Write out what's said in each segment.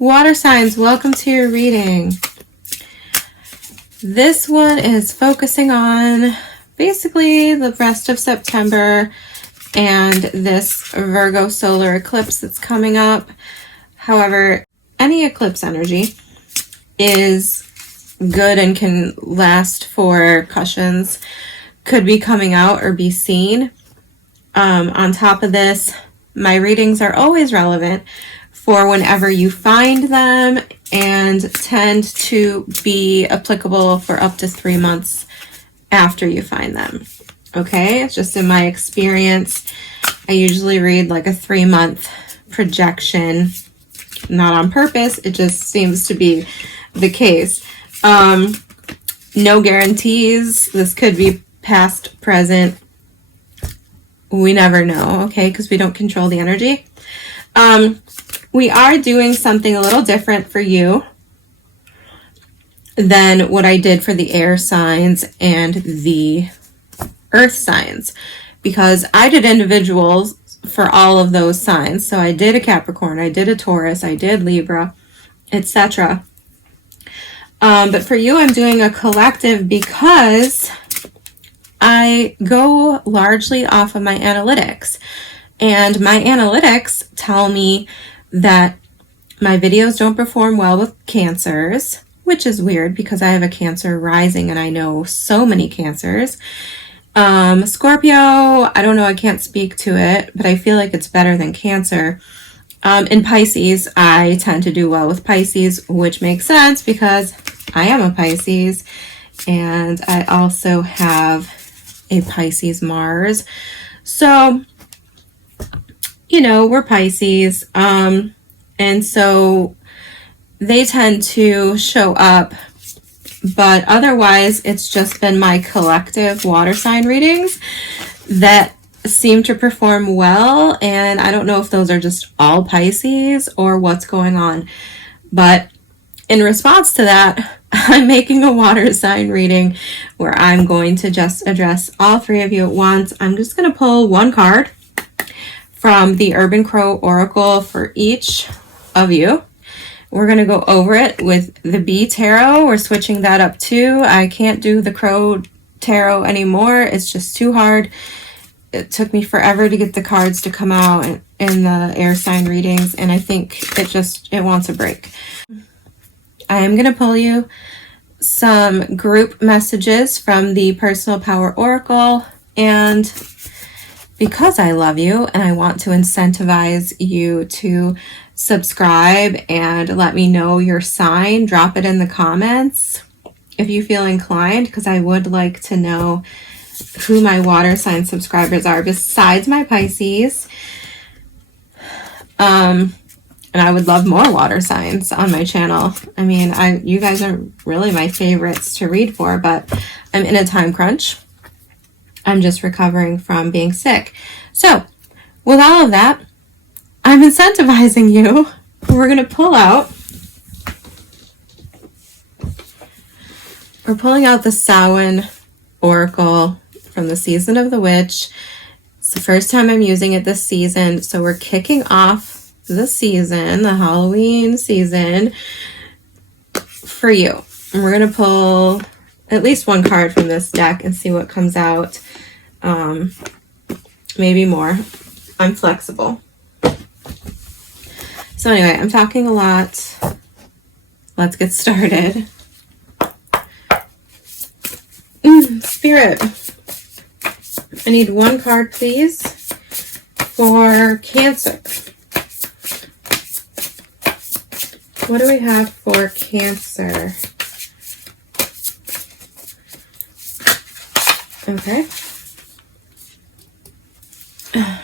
Water signs, welcome to your reading. This one is focusing on basically the rest of September and this Virgo solar eclipse that's coming up. However, any eclipse energy is good and can last for cushions, could be coming out or be seen. On top of this, my readings are always relevant for whenever you find them and tend to be applicable for up to 3 months after you find them. Okay, it's just in my experience, I usually read like a 3-month projection, not on purpose, it just seems to be the case. No guarantees. This could be past, present. We never know, okay, because we don't control the energy. We are doing something a little different for you than what I did for the air signs and the earth signs, because I did individuals for all of those signs. So I did a Capricorn, I did a Taurus, I did Libra, etc. But for you, I'm doing a collective because I go largely off of my analytics. And my analytics tell me that my videos don't perform well with Cancers, which is weird because I have a Cancer rising and I know so many Cancers. Scorpio, I don't know, I can't speak to it, but I feel like it's better than Cancer. In Pisces, I tend to do well with Pisces, which makes sense because I am a Pisces and I also have a Pisces Mars. So, you know, we're Pisces. And so they tend to show up, but otherwise it's just been my collective water sign readings that seem to perform well. And I don't know if those are just all Pisces or what's going on, but in response to that, I'm making a water sign reading where I'm going to just address all 3 of you at once. I'm just going to pull 1 card from the Urban Crow Oracle for each of you. We're going to go over it with the Bee Tarot. We're switching that up too. I can't do the Crow Tarot anymore. It's just too hard. It took me forever to get the cards to come out in the air sign readings, and I think it wants a break. I am going to pull you some group messages from the Personal Power Oracle, and because I love you and I want to incentivize you to subscribe and let me know your sign, drop it in the comments if you feel inclined, because I would like to know who my water sign subscribers are besides my Pisces. And I would love more water signs on my channel. I mean, you guys are really my favorites to read for, but I'm in a time crunch. I'm just recovering from being sick. So, with all of that, I'm incentivizing you. We're going to pull out. We're pulling out the Samhain Oracle from the Season of the Witch. It's the first time I'm using it this season, so we're kicking off the season, the Halloween season, for you. And we're going to pull at least 1 card from this deck and see what comes out. Maybe more. I'm flexible. So anyway, I'm talking a lot. Let's get started. Spirit, I need 1 card, please, for Cancer. What do we have for Cancer? Okay.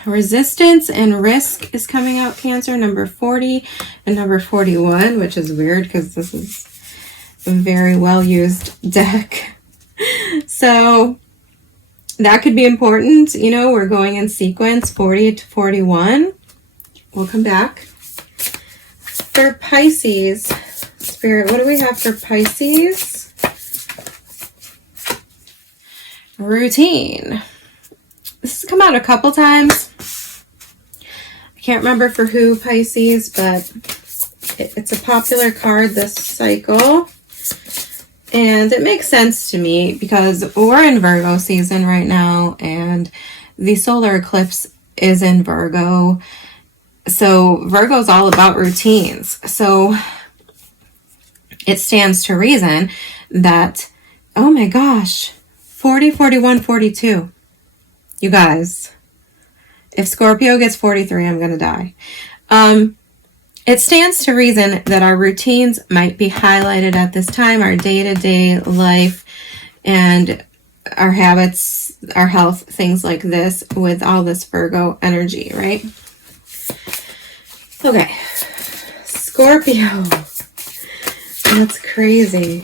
Resistance and risk is coming out, Cancer, number 40 and number 41, which is weird because this is a very well used deck. So that could be important. You know, we're going in sequence, 40 to 41. We'll come back. For Pisces, Spirit, what do we have for Pisces? Routine. This has come out a couple times. I can't remember for who, Pisces, but It's a popular card this cycle. And it makes sense to me because we're in Virgo season right now, and the solar eclipse is in Virgo. So Virgo is all about routines. So it stands to reason that, oh my gosh, 40, 41, 42. You guys, if Scorpio gets 43, I'm going to die. It stands to reason that our routines might be highlighted at this time, our day-to-day life and our habits, our health, things like this with all this Virgo energy, right? Okay, Scorpio. That's crazy.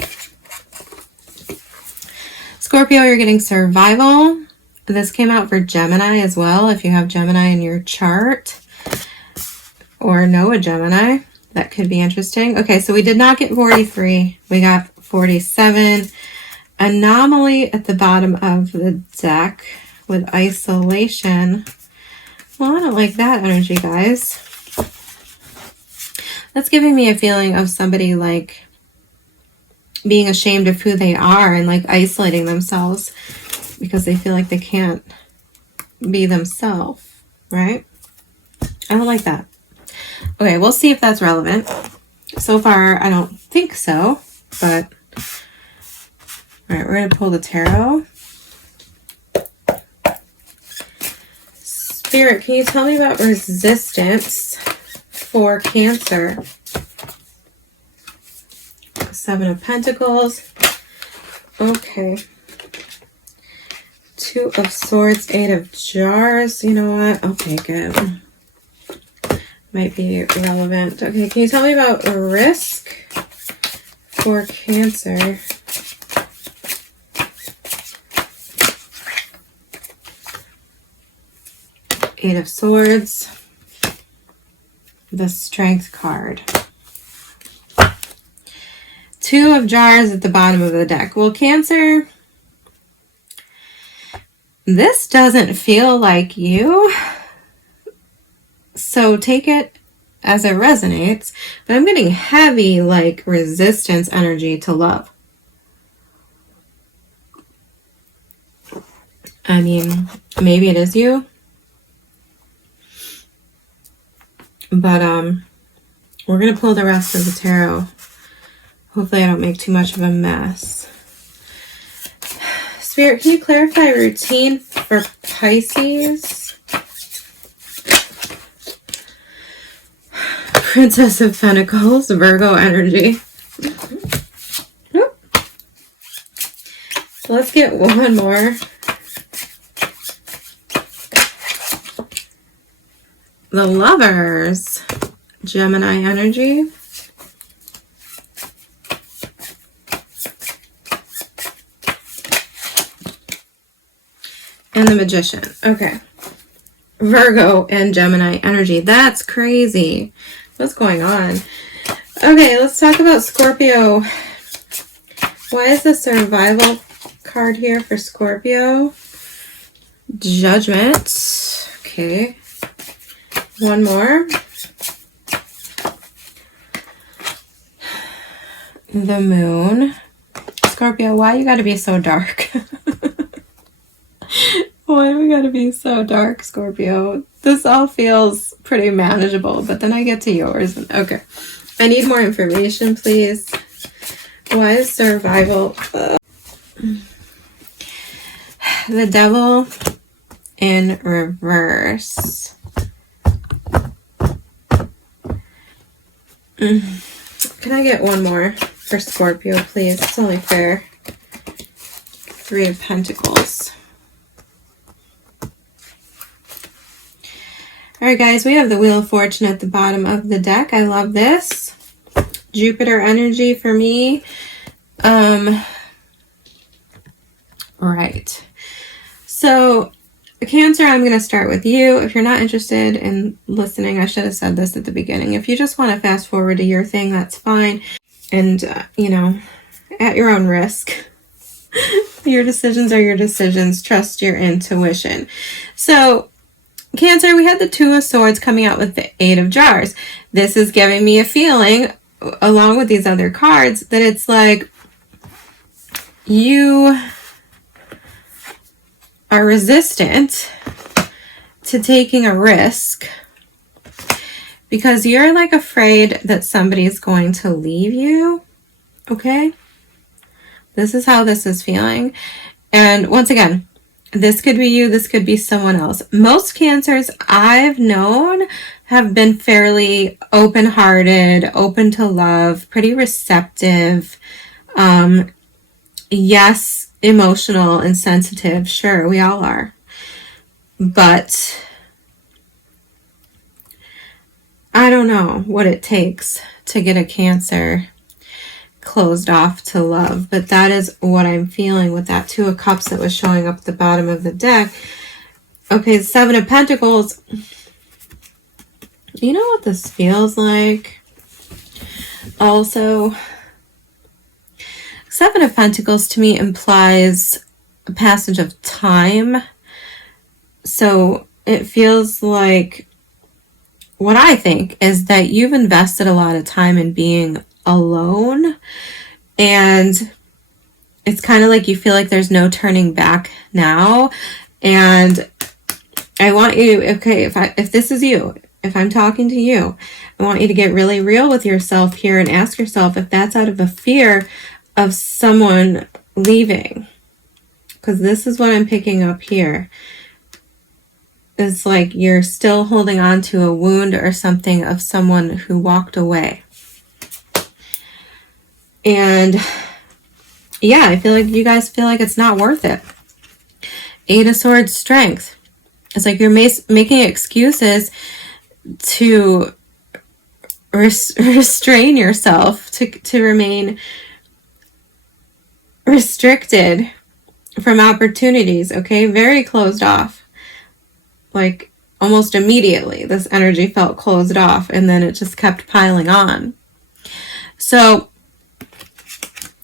Scorpio, you're getting survival. This came out for Gemini as well. If you have Gemini in your chart or know a Gemini, that could be interesting. Okay, so we did not get 43. We got 47. Anomaly at the bottom of the deck with isolation. Well, I don't like that energy, guys. That's giving me a feeling of somebody like being ashamed of who they are and like isolating themselves because they feel like they can't be themselves, right? I don't like that. Okay, we'll see if that's relevant. So far, I don't think so, but all right, we're going to pull the tarot. Spirit, can you tell me about resistance for Cancer? Seven of Pentacles. Okay. Two of Swords, Eight of Jars. You know what? Okay, good. Might be relevant. Okay, can you tell me about risk for Cancer? Eight of Swords. The Strength card. Two of Jars at the bottom of the deck. Well, Cancer, this doesn't feel like you. So take it as it resonates. But I'm getting heavy, like, resistance energy to love. I mean, maybe it is you. But we're going to pull the rest of the tarot. Hopefully I don't make too much of a mess. Spirit, can you clarify routine for Pisces? Princess of Pentacles, Virgo energy. So let's get one more. The Lovers, Gemini energy. And the Magician. Okay. Virgo and Gemini energy. That's crazy. What's going on? Okay, let's talk about Scorpio. Why is the survival card here for Scorpio? Judgment. Okay. One more. The Moon. Scorpio, why you gotta be so dark? Why do we gotta be so dark, Scorpio? This all feels pretty manageable, but then I get to yours. Okay. I need more information, please. Why is survival... The Devil in reverse. Can I get one more for Scorpio, please? It's only fair. Three of Pentacles. Alright guys, we have the Wheel of Fortune at the bottom of the deck. I love this. Jupiter energy for me. Right. So, Cancer, I'm going to start with you. If you're not interested in listening, I should have said this at the beginning. If you just want to fast forward to your thing, that's fine. And, you know, at your own risk. Your decisions are your decisions. Trust your intuition. So, Cancer, we had the Two of Swords coming out with the Eight of Jars. This is giving me a feeling, along with these other cards, that it's like you are resistant to taking a risk because you're like afraid that somebody's going to leave you. Okay? This is how this is feeling. And once again, this could be you, this could be someone else. Most Cancers I've known have been fairly open-hearted, open to love, pretty receptive. Yes, emotional and sensitive. Sure, we all are. But I don't know what it takes to get a Cancer closed off to love, but that is what I'm feeling with that Two of Cups that was showing up at the bottom of the deck. Okay, Seven of Pentacles. You know what this feels like? Also, Seven of Pentacles to me implies a passage of time. So it feels like, what I think is that you've invested a lot of time in being alone, and it's kind of like you feel like there's no turning back now. And I want you, okay, if this is you, if I'm talking to you, I want you to get really real with yourself here and ask yourself if that's out of a fear of someone leaving, because this is what I'm picking up here. It's like you're still holding on to a wound or something of someone who walked away. And yeah, I feel like you guys feel like it's not worth it. Eight of Swords, strength. It's like you're making excuses to restrain yourself, to remain restricted from opportunities, okay? Very closed off. Like almost immediately, this energy felt closed off, and then it just kept piling on. So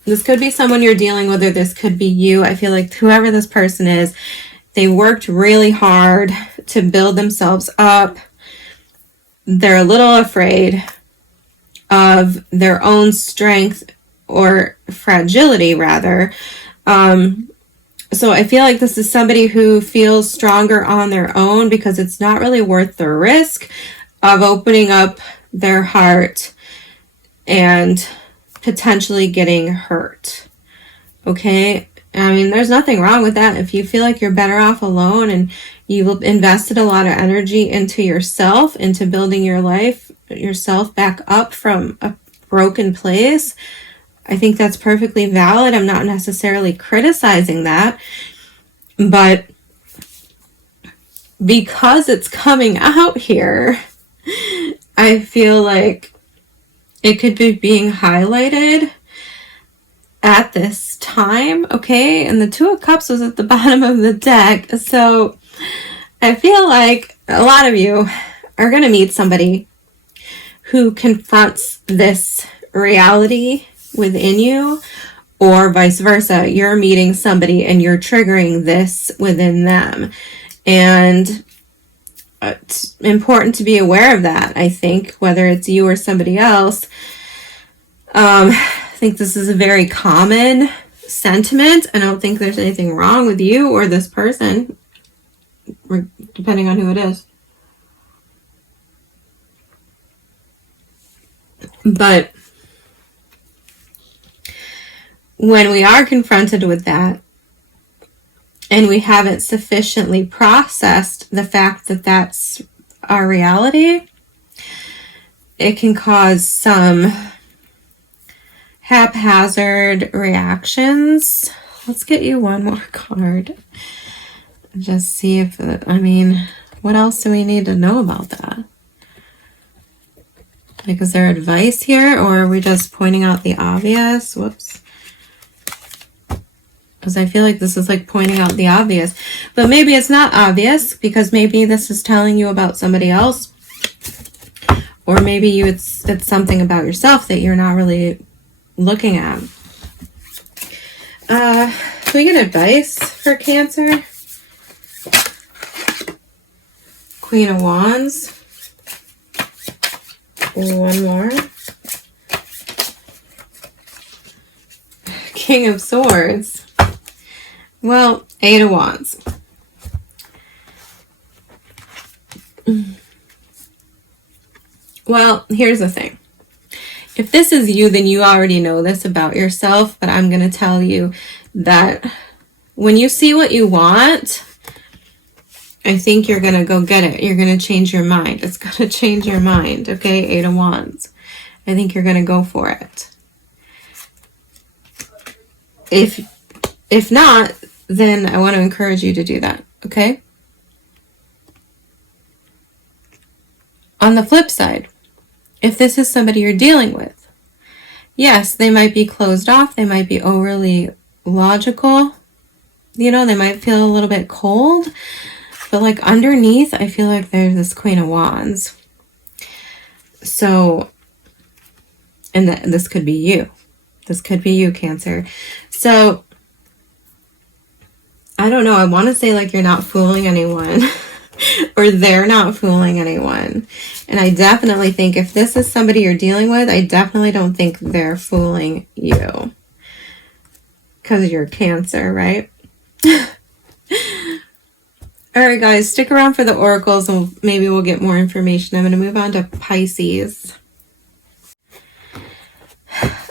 this could be someone you're dealing with, or this could be you. I feel like whoever this person is, they worked really hard to build themselves up. They're a little afraid of their own strength, or fragility rather. So I feel like this is somebody who feels stronger on their own because it's not really worth the risk of opening up their heart and potentially getting hurt. Okay? I mean, there's nothing wrong with that. If you feel like you're better off alone and you've invested a lot of energy into yourself, into building your life, yourself back up from a broken place, I think that's perfectly valid. I'm not necessarily criticizing that, but because it's coming out here, I feel like it could be being highlighted at this time, okay? And the Two of Cups was at the bottom of the deck, so I feel like a lot of you are going to meet somebody who confronts this reality within you, or vice versa. You're meeting somebody and you're triggering this within them. And it's important to be aware of that, I think, whether it's you or somebody else. I think this is a very common sentiment. I don't think there's anything wrong with you or this person, depending on who it is. But when we are confronted with that, and we haven't sufficiently processed the fact that that's our reality, it can cause some haphazard reactions. Let's get you one more card. Just see if, what else do we need to know about that? Like, is there advice here, or are we just pointing out the obvious? Whoops. Because I feel like this is like pointing out the obvious. But maybe it's not obvious, because maybe this is telling you about somebody else. Or maybe it's something about yourself that you're not really looking at. Can we get advice for Cancer? Queen of Wands. One more. King of Swords. Well, Eight of Wands. Well, here's the thing. If this is you, then you already know this about yourself, but I'm going to tell you that when you see what you want, I think you're going to go get it. You're going to change your mind. It's going to change your mind, okay? Eight of Wands. I think you're going to go for it. If not, then I want to encourage you to do that, okay? On the flip side, if this is somebody you're dealing with, yes, they might be closed off. They might be overly logical. You know, they might feel a little bit cold. But like underneath, I feel like there's this Queen of Wands. So, and this could be you. This could be you, Cancer. So, I don't know. I want to say like you're not fooling anyone. Or they're not fooling anyone. And I definitely think if this is somebody you're dealing with, I definitely don't think they're fooling you. Because you're Cancer, right? Alright guys, stick around for the oracles and maybe we'll get more information. I'm going to move on to Pisces.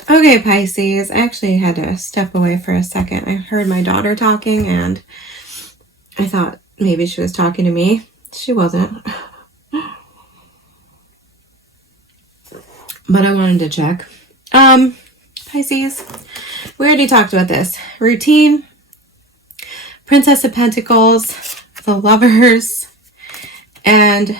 Okay, Pisces. I actually had to step away for a second. I heard my daughter talking and I thought maybe she was talking to me. She wasn't. But I wanted to check. Pisces. We already talked about this. Routine. Princess of Pentacles. The Lovers. And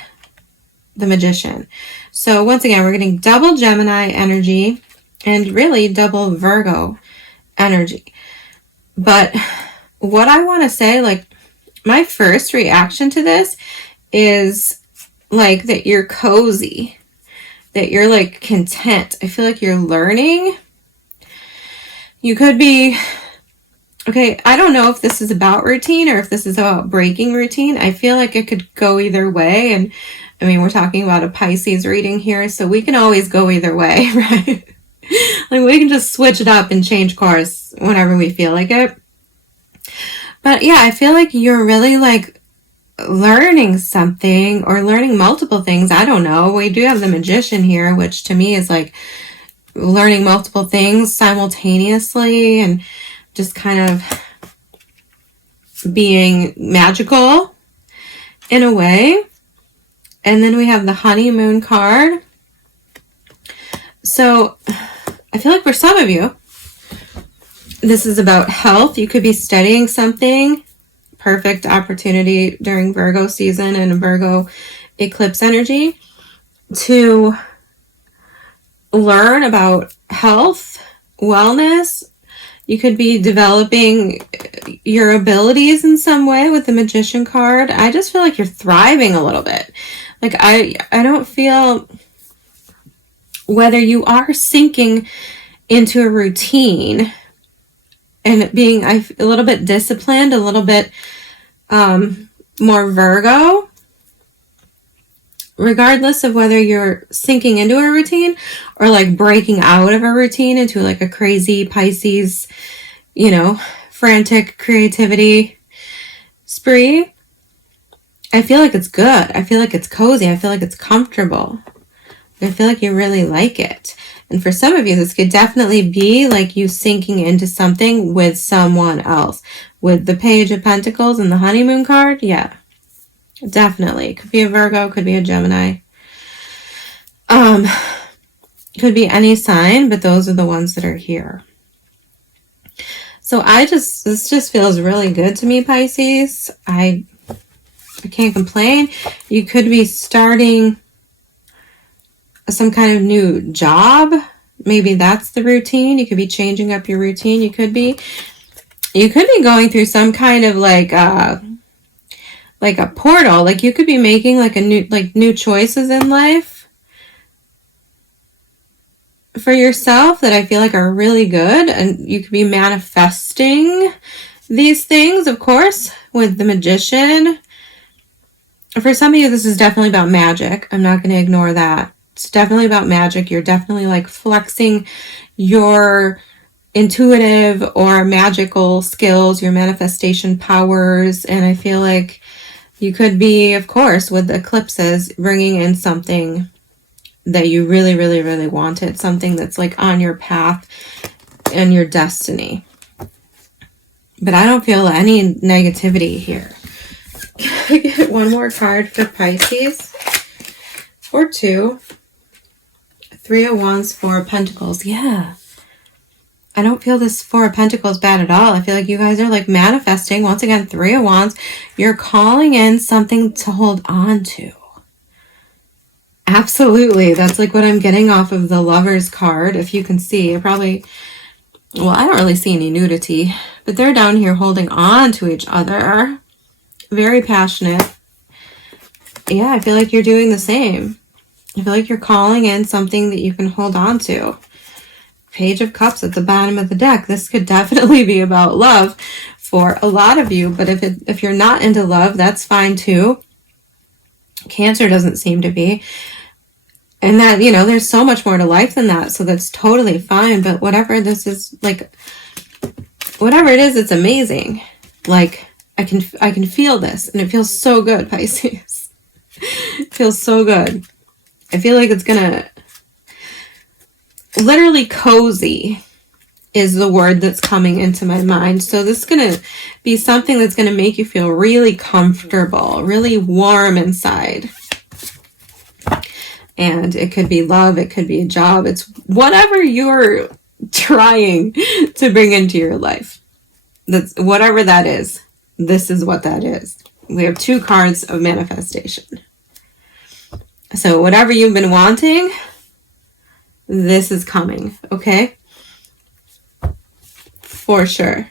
the Magician. So once again, we're getting double Gemini energy. And really double Virgo energy. But what I want to say, like, my first reaction to this is like that you're cozy, that you're like content. I feel like you're learning. You could be, okay, I don't know if this is about routine or if this is about breaking routine. I feel like it could go either way. And I mean, we're talking about a Pisces reading here, so we can always go either way, right? Like we can just switch it up and change course whenever we feel like it. But yeah, I feel like you're really like learning something or learning multiple things. I don't know. We do have the Magician here, which to me is like learning multiple things simultaneously and just kind of being magical in a way. And then we have the Honeymoon card. So I feel like for some of you, this is about health. You could be studying something. Perfect opportunity during Virgo season and Virgo eclipse energy to learn about health, wellness. You could be developing your abilities in some way with the Magician card. I just feel like you're thriving a little bit. Like I don't feel whether you are sinking into a routine and being a little bit disciplined, a little bit more Virgo, regardless of whether you're sinking into a routine or like breaking out of a routine into like a crazy Pisces, you know, frantic creativity spree. I feel like it's good. I feel like it's cozy. I feel like it's comfortable. I feel like you really like it. And for some of you, this could definitely be like you sinking into something with someone else. With the Page of Pentacles and the Honeymoon card, yeah, definitely. Could be a Virgo, could be a Gemini. Could be any sign, but those are the ones that are here. So this just feels really good to me, Pisces. I can't complain. You could be starting some kind of new job. Maybe that's the routine. You could be changing up your routine. You could be going through some kind of like a portal. Like you could be making like new choices in life for yourself that I feel like are really good, and you could be manifesting these things, of course, with the Magician. For some of you, this is definitely about magic. I'm not going to ignore that. It's definitely about magic. You're definitely like flexing your intuitive or magical skills, your manifestation powers. And I feel like you could be, of course, with eclipses, bringing in something that you really, really, really wanted. Something that's like on your path and your destiny. But I don't feel any negativity here. Can I get one more card for Pisces? Or two. 3 of Wands, 4 of Pentacles. Yeah. I don't feel this 4 of Pentacles bad at all. I feel like you guys are like manifesting. Once again, 3 of Wands. You're calling in something to hold on to. Absolutely. That's like what I'm getting off of the Lovers card. If you can see, I probably... Well, I don't really see any nudity. But they're down here holding on to each other. Very passionate. Yeah, I feel like you're doing the same. I feel like you're calling in something that you can hold on to. Page of Cups at the bottom of the deck. This could definitely be about love for a lot of you. But if you're not into love, that's fine too. Cancer doesn't seem to be. And that, you know, there's so much more to life than that. So that's totally fine. But whatever this is, like, whatever it is, it's amazing. Like, I can feel this. And it feels so good, Pisces. It feels so good. I feel like it's gonna... Literally cozy is the word that's coming into my mind. So this is going to be something that's going to make you feel really comfortable, really warm inside. And it could be love, it could be a job. It's whatever you're trying to bring into your life. That's whatever that is. This is what that is. We have 2 cards of manifestation. So whatever you've been wanting, this is coming, okay? For sure.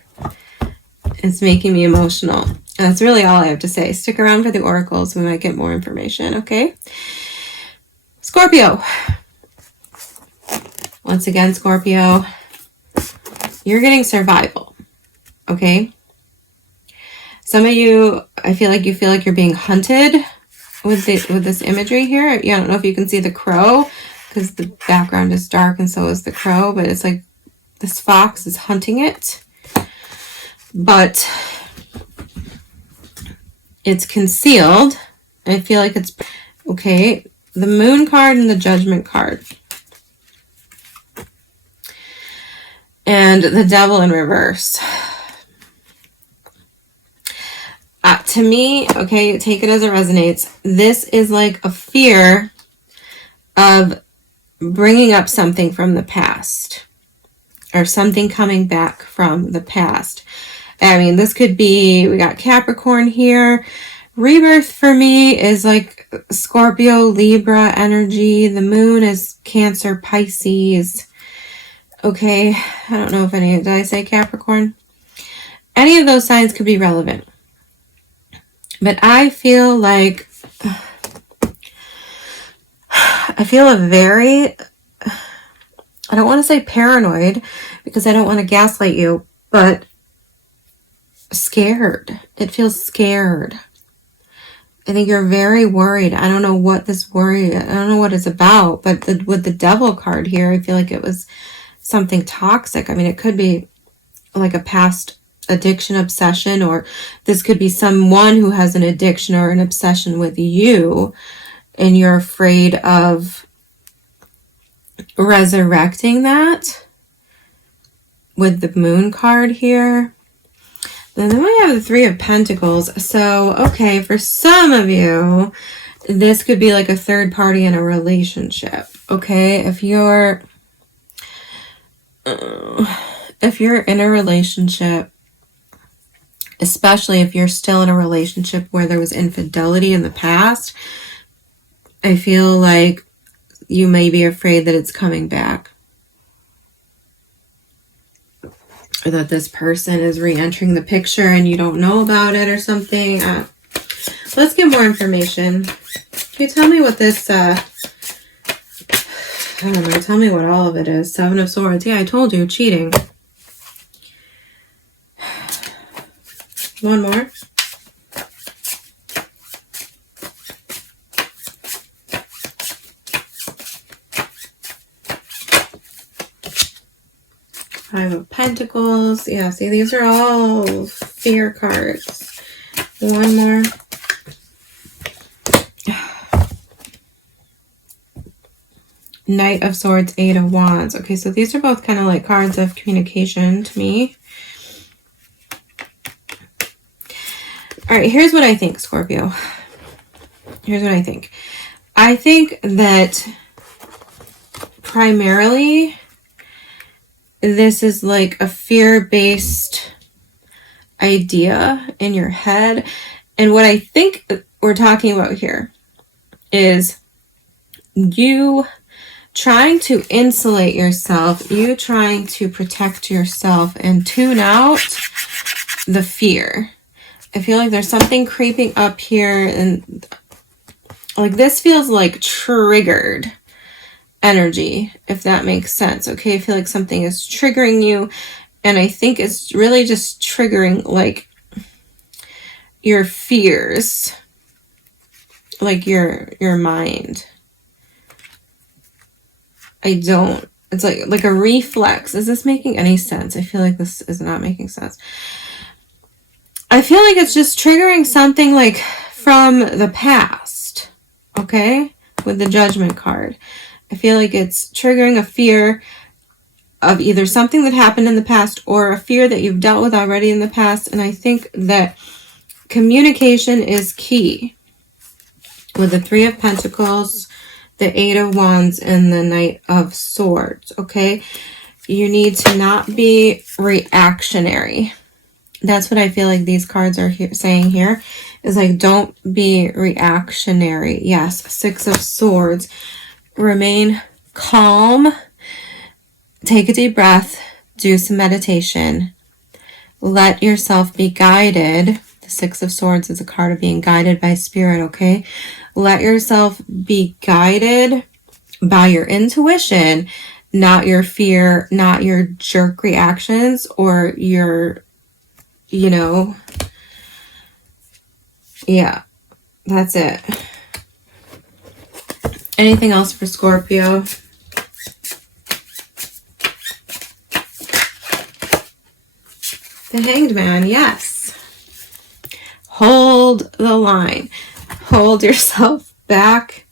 It's making me emotional. And that's really all I have to say. Stick around for the oracles. We might get more information, okay? Scorpio. Once again, Scorpio, you're getting survival, okay? Some of you, I feel like you're being hunted with this imagery here. Yeah, I don't know if you can see the crow because the background is dark and so is the crow, but it's like this fox is hunting it. But it's concealed. I feel like it's okay. The Moon card and the Judgment card. And the Devil in reverse. To me, okay, take it as it resonates. This is like a fear of bringing up something from the past. Or something coming back from the past. I mean, this could be, we got Capricorn here. Rebirth for me is like Scorpio, Libra energy. The Moon is Cancer, Pisces. Okay, I don't know if did I say Capricorn? Any of those signs could be relevant. But I feel like, I feel I don't want to say paranoid because I don't want to gaslight you, but scared. It feels scared. I think you're very worried. I don't know what I don't know what it's about, but with the Devil card here, I feel like it was something toxic. I mean, it could be like a past addiction, obsession, or this could be someone who has an addiction or an obsession with you, and you're afraid of resurrecting that with the Moon card here. And then we have the 3 of Pentacles. So, okay, for some of you, this could be like a third party in a relationship. Okay, if you're in a relationship, especially if you're still in a relationship where there was infidelity in the past, I feel like you may be afraid that it's coming back. Or that this person is re-entering the picture and you don't know about it or something. Let's get more information. Can you tell me what this, I don't know, tell me what all of it is. 7 of Swords. Yeah, I told you, cheating. One more. Five of Pentacles. Yeah, see, these are all fear cards. One more. Knight of Swords, Eight of Wands. Okay, so these are both kind of like cards of communication to me. All right, here's what I think, Scorpio. Here's what I think. I think that primarily this is like a fear-based idea in your head. And what I think we're talking about here is you trying to insulate yourself, you trying to protect yourself and tune out the fear. I feel like there's something creeping up here, and like this feels like triggered energy, if that makes sense. Okay, I feel like something is triggering you, and I think it's really just triggering like your fears, like your mind. It's like a reflex. Is this making any sense? I feel like this is not making sense. I feel like it's just triggering something like from the past, okay? With the Judgment card. I feel like it's triggering a fear of either something that happened in the past or a fear that you've dealt with already in the past. And I think that communication is key. With the Three of Pentacles, the Eight of Wands, and the Knight of Swords, okay? You need to not be reactionary. That's what I feel like these cards are saying here, is like, don't be reactionary. Yes, Six of Swords. Remain calm. Take a deep breath. Do some meditation. Let yourself be guided. The Six of Swords is a card of being guided by spirit, okay? Let yourself be guided by your intuition, not your fear, not your jerk reactions or your, you know, yeah, that's it. Anything else for Scorpio? The Hanged Man, yes. Hold the line. Hold yourself back.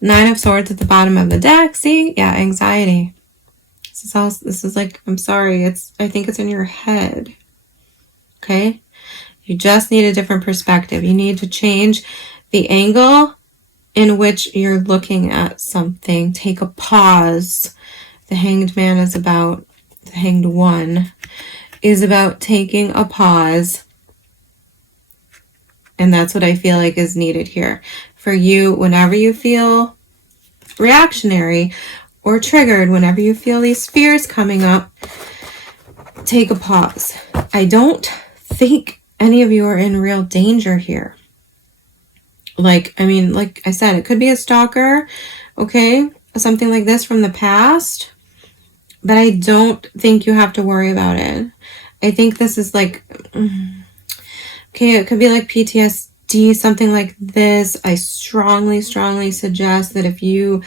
Nine of Swords at the bottom of the deck. See? Yeah, anxiety. This is like, I'm sorry, I think it's in your head. Okay? You just need a different perspective. You need to change the angle in which you're looking at something. Take a pause. The Hanged Man is about, the Hanged One is about taking a pause. And that's what I feel like is needed here. For you, whenever you feel reactionary or triggered, whenever you feel these fears coming up, take a pause. I don't think any of you are in real danger here. Like, I mean, like I said, it could be a stalker, okay? Something like this from the past. But I don't think you have to worry about it. I think this is like, okay, it could be like PTSD, something like this. I strongly, strongly suggest that if you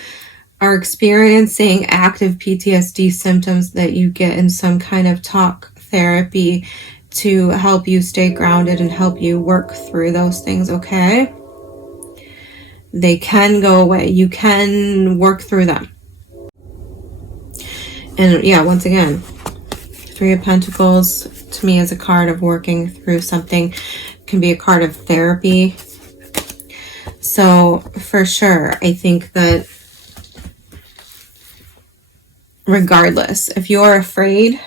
are experiencing active PTSD symptoms, that you get in some kind of talk therapy to help you stay grounded and help you work through those things, okay? They can go away. You can work through them. And yeah, once again, Three of Pentacles to me is a card of working through something. It can be a card of therapy. So for sure, I think that regardless, if you're afraid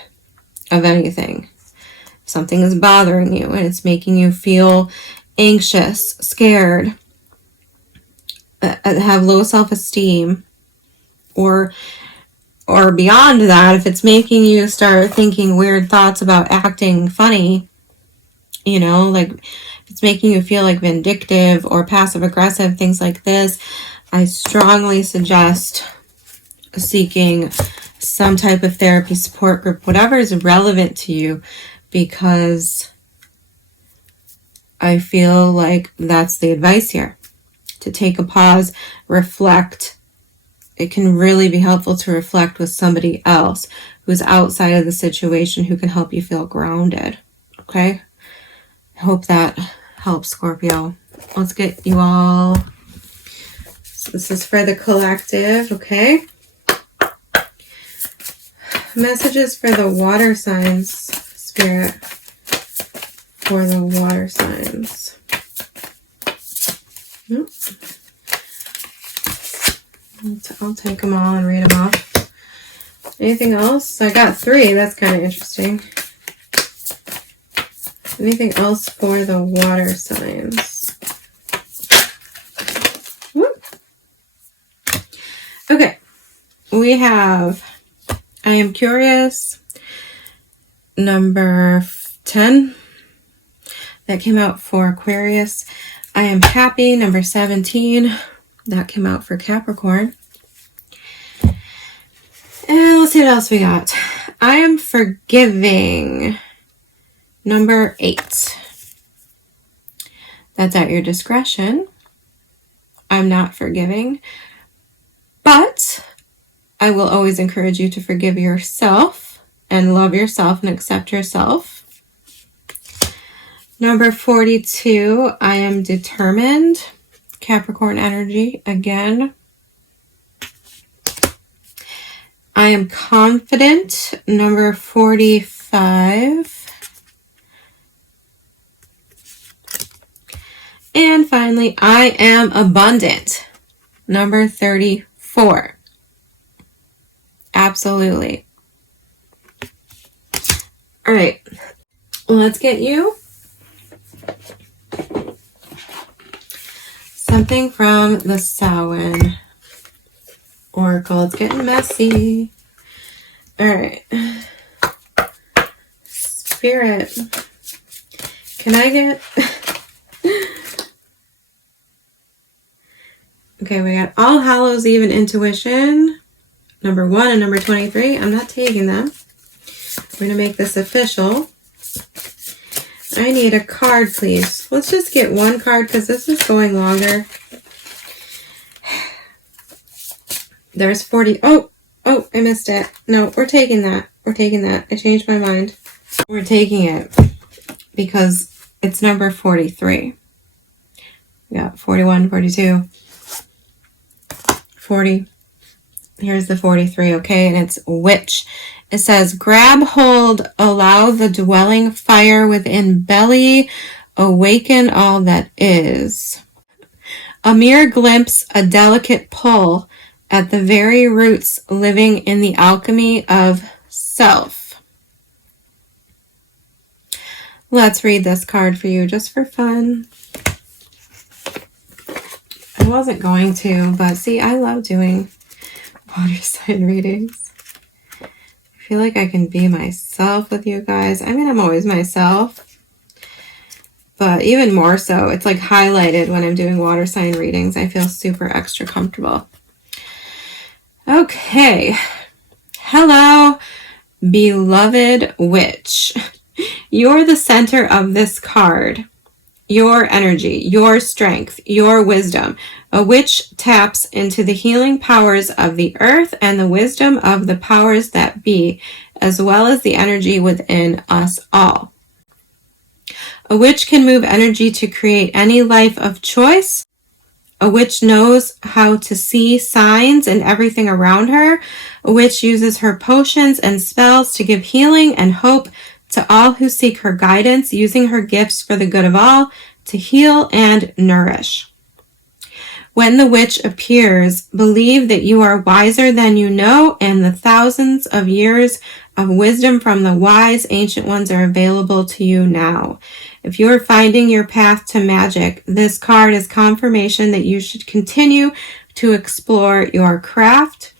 of anything, something is bothering you and it's making you feel anxious, scared, have low self-esteem, or beyond that, if it's making you start thinking weird thoughts about acting funny, you know, like if it's making you feel like vindictive or passive aggressive, things like this, I strongly suggest seeking some type of therapy support group, whatever is relevant to you, because I feel like that's the advice here. To take a pause, reflect, it can really be helpful to reflect with somebody else who's outside of the situation who can help you feel grounded. Okay? I hope that helps, Scorpio. Let's get you all. So this is for the collective, okay? Messages for the water signs, Spirit. For the water signs. I'll take them all and read them off. Anything else? I got 3. That's kind of interesting. Anything else for the water signs? Whoop. Okay. We have I am curious. Number 10. That came out for Aquarius. I am happy. Number 17. That came out for Capricorn. And let's see what else we got. I am forgiving. Number 8. That's at your discretion. I'm not forgiving. But I will always encourage you to forgive yourself and love yourself and accept yourself. Number 42. I am determined. Capricorn energy again. I am confident. Number 45. And finally, I am abundant. Number 34. Absolutely. All right. Let's get you something from the Samhain Oracle. It's getting messy. All right. Spirit. Can I get... Okay, we got All Hallows Eve and Intuition. Number 1 and number 23. I'm not taking them. We're going to make this official. I need a card, please. Let's just get one card because this is going longer. There's 40. Oh, I missed it. No, we're taking that. We're taking that. I changed my mind. We're taking it because it's number 43. We got 41, 42, 40. Here's the 43, okay? And it's Witch. It says, grab hold, allow the dwelling fire within belly, awaken all that is. A mere glimpse, a delicate pull at the very roots living in the alchemy of self. Let's read this card for you just for fun. I wasn't going to, but see, I love doing water sign readings. I feel like I can be myself with you guys. I mean, I'm always myself, but even more so, it's like highlighted when I'm doing water sign readings. I feel super extra comfortable. Okay. Hello, beloved witch. You're the center of this card. Your energy, your strength, your wisdom. A witch taps into the healing powers of the earth and the wisdom of the powers that be, as well as the energy within us all. A witch can move energy to create any life of choice. A witch knows how to see signs in everything around her. A witch uses her potions and spells to give healing and hope to all who seek her guidance, using her gifts for the good of all, to heal and nourish. When the witch appears, believe that you are wiser than you know, and the thousands of years of wisdom from the wise ancient ones are available to you now. If you are finding your path to magic, this card is confirmation that you should continue to explore your craft.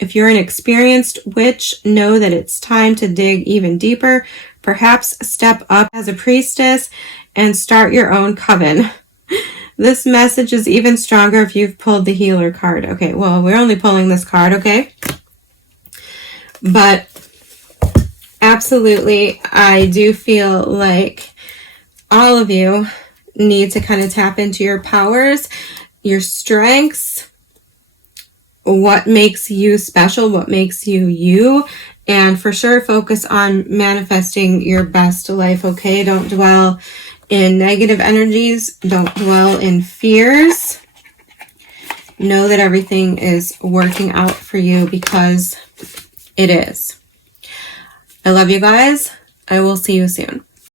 If you're an experienced witch, know that it's time to dig even deeper. Perhaps step up as a priestess and start your own coven. This message is even stronger if you've pulled the healer card. Okay, well, we're only pulling this card, okay? But absolutely, I do feel like all of you need to kind of tap into your powers, your strengths, what makes you special, what makes you you, and for sure focus on manifesting your best life, okay? Don't dwell in negative energies. Don't dwell in fears. Know that everything is working out for you because it is. I love you guys. I will see you soon.